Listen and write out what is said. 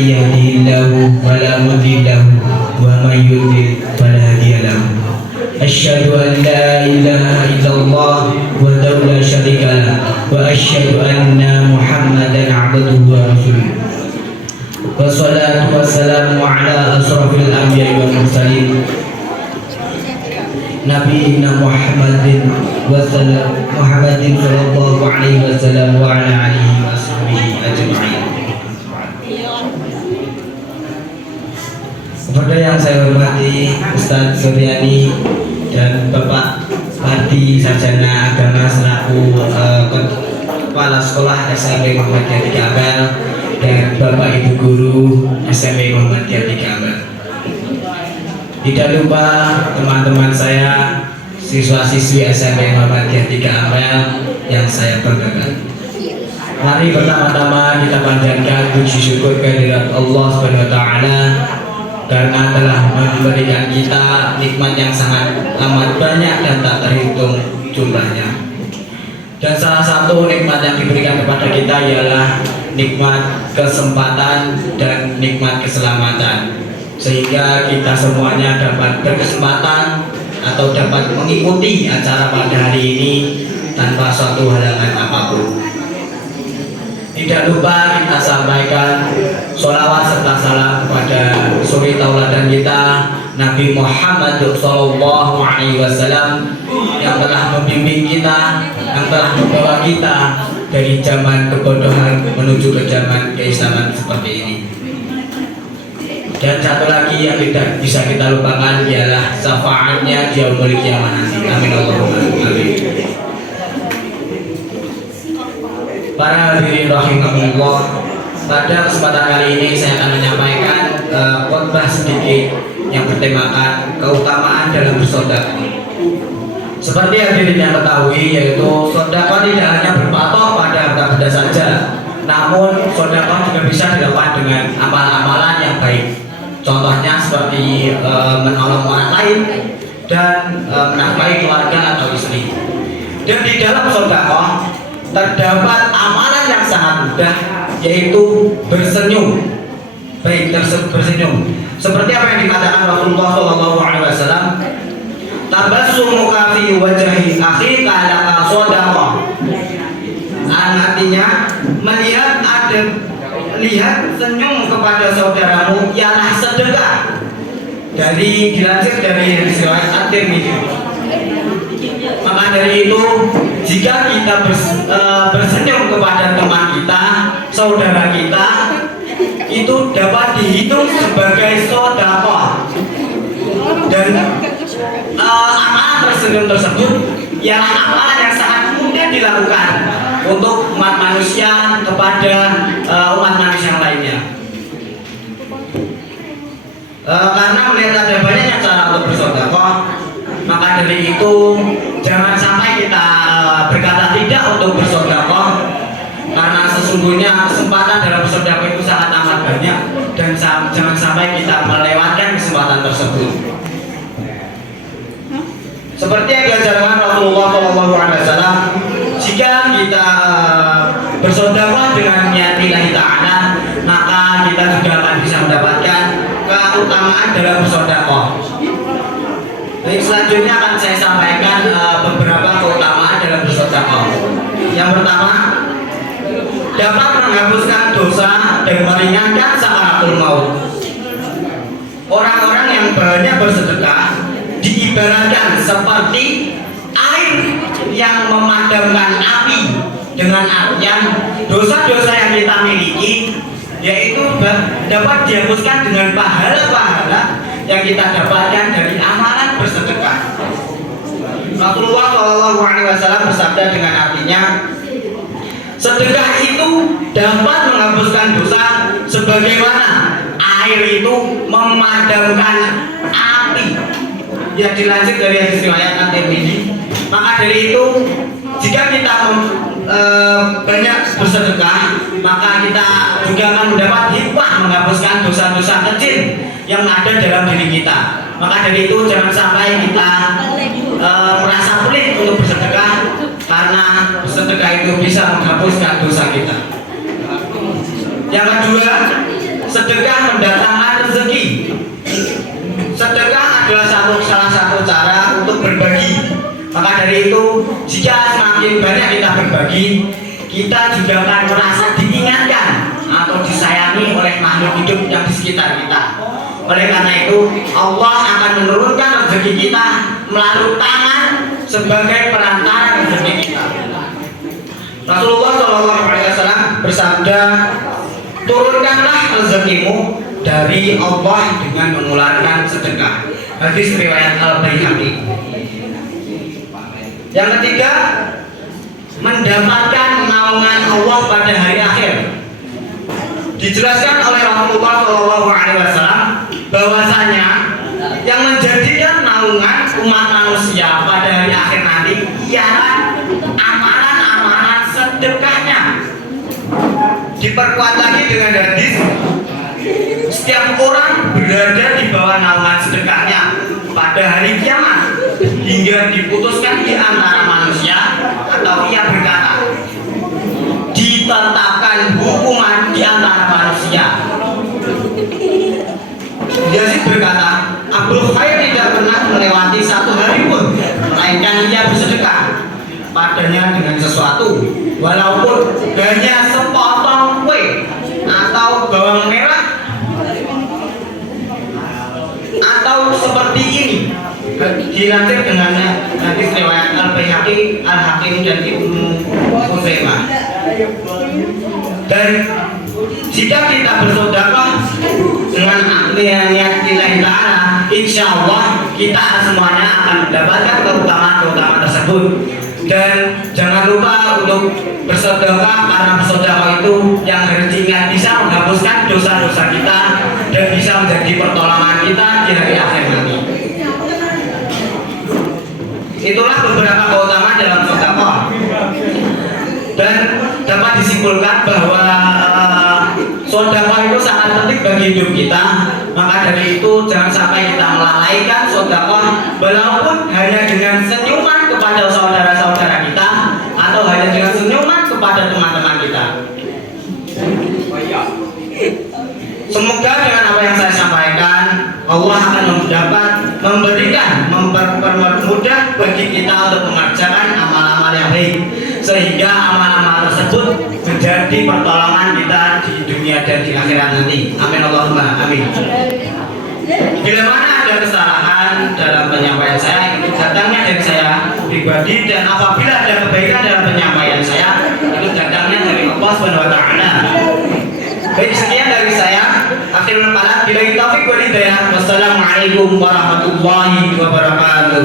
يهده الله فلا مضل له ومن يضلل فلا هادي له أشهد أن لا إله إلا الله وحده لا شريك له وأشهد أن محمدا عبده ورسوله والصلاة والسلام على أشرف الأنبياء والمرسلين نبينا محمد صلى الله عليه وسلم وعلى آله وصحبه أجمعين. Kepada yang saya hormati Ustadz Suryani dan Bapak Parti Sarjana Agama selaku Kepala Sekolah SMP Muhammadiyah 3 Ampel dan Bapak Ibu Guru SMP Muhammadiyah 3 Ampel. Tidak lupa teman-teman saya siswa-siswi SMP Muhammadiyah 3 Ampel yang saya banggakan. Mari pertama-tama kita panjatkan puji syukur kehadirat Allah Subhanahu wa taala karena telah memberikan kita nikmat yang sangat amat banyak dan tak terhitung jumlahnya. Dan salah satu nikmat yang diberikan kepada kita ialah nikmat kesempatan dan nikmat keselamatan, sehingga kita semuanya dapat berkesempatan atau dapat mengikuti acara pada hari ini tanpa suatu halangan apapun. Tidak lupa kita sampaikan sholawat serta salam kepada suri tauladan kita Nabi Muhammad Sallallahu Alaihi Wasallam yang telah membimbing kita, yang telah membawa kita dari zaman kebodohan menuju ke zaman keislaman seperti ini. Dan satu lagi yang tidak bisa kita lupakan ialah syafaatnya di yaumul qiyamah nanti. Amin Allahumma amin. Para hadirin rahimahullah, pada kesempatan kali ini saya akan menyampaikan khotbah sedikit yang bertemakan keutamaan dalam bersedekah. Seperti hadirin yang ketahui, yaitu sedekah tidak hanya berpatok pada harta benda saja, namun sedekah juga bisa dilakukan dengan amalan-amalan yang baik. Contohnya seperti menolong orang lain dan menafkahi keluarga atau istri. Dan di dalam sedekah terdapat amalan yang sangat mudah, yaitu bersenyum. Baik, bersenyum. Seperti apa yang dikatakan Rasulullah SAW, tabassumuka fi wajhi akhika laka shadaqah. Artinya melihat senyum kepada saudaramu ialah sedekah. Dilansir dari riwayat At-Tirmidzi. Maka dari itu, jika kita bersenyum kepada teman kita, saudara kita, itu dapat dihitung sebagai sedekah. Dan amalan tersenyum tersebut ialah amalan yang sangat mudah dilakukan untuk umat manusia kepada umat manusia yang lainnya. Karena melihat ada banyaknya cara untuk bersedekah, maka dari itu jangan sampai kita berkata tidak untuk bersedekah, karena sesungguhnya kesempatan dalam bersedekah itu sangat amat banyak, dan jangan sampai kita melewatkan kesempatan tersebut. Seperti yang diajarkan Rasulullah SAW, jika kita bersedekah dengan niat lillahi ta'ala, maka kita juga akan bisa mendapatkan keutamaan dalam bersedekah. Baik, selanjutnya akan saya sampaikan beberapa keutamaan dalam bersedekah. Yang pertama, dapat menghapuskan dosa dan meringankan sakaratul maut. Orang-orang yang banyak bersedekah diibaratkan seperti air yang memadamkan api, dengan artian dosa-dosa yang kita miliki yaitu dapat dihapuskan dengan pahala-pahala yang kita dapatkan dari amalan bersedekah. Rasulullah SAW bersabda dengan artinya, sedekah itu dapat menghapuskan dosa sebagaimana air itu memadamkan api. Yang dilansir dari hadis riwayat At-Tirmidzi. Maka dari itu, jika kita banyak bersedekah, maka kita juga akan mendapat hikmah menghapuskan dosa-dosa kecil yang ada dalam diri kita. Maka dari itu jangan sampai kita merasa pelit untuk bersedekah, karena bersedekah itu bisa menghapuskan dosa kita. Yang kedua, sedekah mendatangkan rezeki. Sedekah adalah salah satu cara untuk berbagi. Maka dari itu, jika semakin banyak kita berbagi, kita juga akan merasa diingatkan atau disayangi oleh makhluk hidup yang di sekitar kita. Oleh karena itu, Allah akan menurunkan rezeki kita melalui tangan sebagai perantara rezeki kita. Rasulullah SAW bersabda, turunkanlah rezekimu dari Allah dengan mengeluarkan sedekah. Hadis riwayat Al-Baihaqi. Yang ketiga, mendapatkan naungan Allah pada hari akhir. Dijelaskan oleh Rasulullah SAW bahwasanya yang menjadikan naungan umat manusia pada hari akhir nanti ialah amalan-amalan sedekahnya. Diperkuat lagi dengan hadis, setiap orang berada di bawah naungan sedekahnya pada hari kiamat hingga diputuskan di antara manusia, atau ia berkata, ditetapkan hukuman di antara manusia. Yazid berkata, Abdul Khair tidak pernah melewati satu hari pun melainkan ia bersedekah padanya dengan sesuatu, walaupun hanya sepotong kue atau bawang merah, atau seperti ini. Dilansir dengan hadis riwayat Al-Baihaqi, Al-Hakim dan Ibnu Khuzaimah. Dan jika kita bersedekah dengan niat lillahi ta'ala, insya Allah kita semuanya akan mendapatkan keutamaan tersebut. Dan jangan lupa untuk bersedekah, karena bersedekah itu yang harus diingat bisa menghapuskan dosa-dosa kita dan bisa menjadi pertolongan kita di hari akhir nanti. Itulah beberapa keutamaan dalam sedekah. Dan dapat disimpulkan bahwa sedekah itu sangat penting bagi hidup kita. Maka dari itu jangan sampai kita melalaikan sedekah, walaupun hanya dengan senyuman kepada saudara-saudara kita atau hanya dengan senyuman kepada teman-teman kita. Semoga dengan apa yang saya sampaikan, Allah akan mempermudah bagi kita untuk mengerjakan amal-amal yang baik, sehingga amal-amal tersebut menjadi pertolongan kita di dunia dan di akhirat nanti. Amin Allahumma amin. Bila mana ada kesalahan dalam penyampaian saya, itu datangnya dari saya pribadi, dan apabila ada kebaikan dalam penyampaian saya, itu datangnya dari Allah Subhanahu wa taala. Baik, sekian dari saya. Akhirul kalam, billahi taufiq wal hidayah. Wassalamualaikum warahmatullahi wabarakatuh.